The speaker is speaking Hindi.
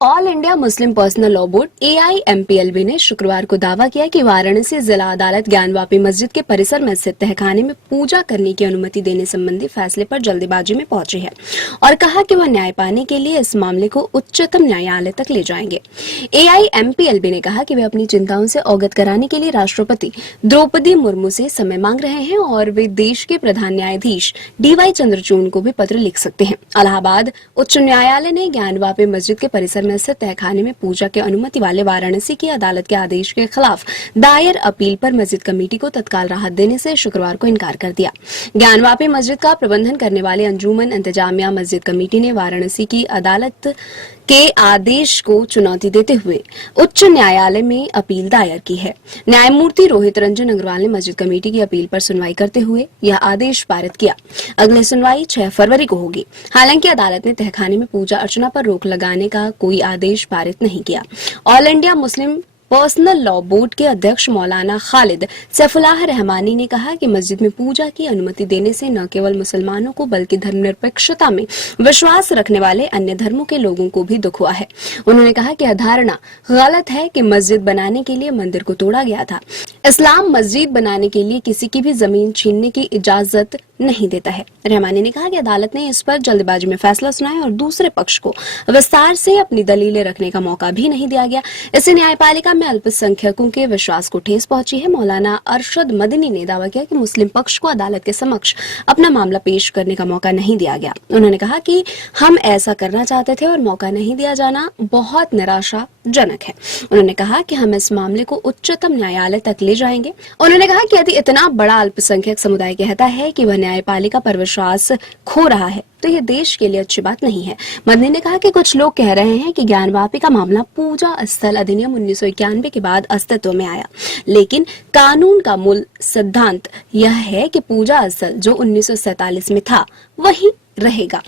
All India Muslim personal law board AIMPLB ने शुक्रवार को दावा किया कि वाराणसी जिला अदालत ज्ञानवापी मस्जिद के परिसर में स्थित तहखाने में पूजा करने की अनुमति देने संबंधी फैसले पर जल्दबाजी में पहुंची है और कहा कि वह न्याय पाने के लिए इस मामले को उच्चतम न्यायालय तक ले जाएंगे। AIMPLB ने कहा कि वे अपनी चिंताओं से अवगत कराने के लिए राष्ट्रपति द्रौपदी मुर्मू से समय मांग रहे हैं और वे देश के प्रधान न्यायाधीश DY चंद्रचूड़ को भी पत्र लिख सकते हैं। इलाहाबाद उच्च न्यायालय ने ज्ञानवापी मस्जिद के परिसर में स्थित तहखाने में पूजा की अनुमति वाले वाराणसी की अदालत के आदेश के खिलाफ दायर अपील पर मस्जिद कमेटी को तत्काल राहत देने से शुक्रवार को इनकार कर दिया। ज्ञानवापी मस्जिद का प्रबंधन करने वाले अंजुमन इंतजामिया मस्जिद कमेटी ने वाराणसी की अदालत के आदेश को चुनौती देते हुए उच्च न्यायालय में अपील दायर की है। न्यायमूर्ति रोहित रंजन अग्रवाल ने मस्जिद कमेटी की अपील पर सुनवाई करते हुए यह आदेश पारित किया। अगली सुनवाई 6 फरवरी को होगी। हालांकि अदालत ने तहखाने में पूजा अर्चना पर रोक लगाने का कोई आदेश पारित नहीं किया। All India Muslim personal law board के अध्यक्ष मौलाना खालिद सैफुल्लाह रहमानी ने कहा कि मस्जिद में पूजा की अनुमति देने से न केवल मुसलमानों को बल्कि धर्मनिरपेक्षता में विश्वास रखने वाले अन्य धर्मों के लोगों को भी दुख हुआ है। उन्होंने कहा कि यह धारणा गलत है कि मस्जिद बनाने के लिए मंदिर को तोड़ा गया था। इस्लाम मस्जिद बनाने के लिए किसी की भी जमीन छीनने की इजाजत नहीं देता है। रहमानी ने कहा कि अदालत ने इस पर जल्दबाजी में फैसला सुनाया और दूसरे पक्ष को विस्तार से अपनी दलीलें रखने का मौका भी नहीं दिया गया। इससे न्यायपालिका में अल्पसंख्यकों के विश्वास को ठेस पहुंची है। मौलाना अरशद मदनी ने दावा किया कि मुस्लिम पक्ष को अदालत के समक्ष अपना मामला पेश करने का मौका नहीं दिया गया। उन्होंने कहा कि हम ऐसा करना चाहते थे और मौका नहीं दिया जाना बहुत निराशाजनक है। उन्होंने कहा कि हम इस मामले को उच्चतम न्यायालय तक ले जाएंगे। उन्होंने कहा कि यदि इतना बड़ा अल्पसंख्यक समुदाय कहता है कि वह न्यायपालिका पर विश्वास खो रहा है तो ये देश के लिए अच्छी बात नहीं है। मदनी ने कहा कि कुछ लोग कह रहे हैं कि ज्ञानवापी का मामला पूजा स्थल अधिनियम 1991 के बाद अस्तित्व में आया, लेकिन कानून का मूल सिद्धांत यह है कि पूजा स्थल जो 1947 में था वही रहेगा।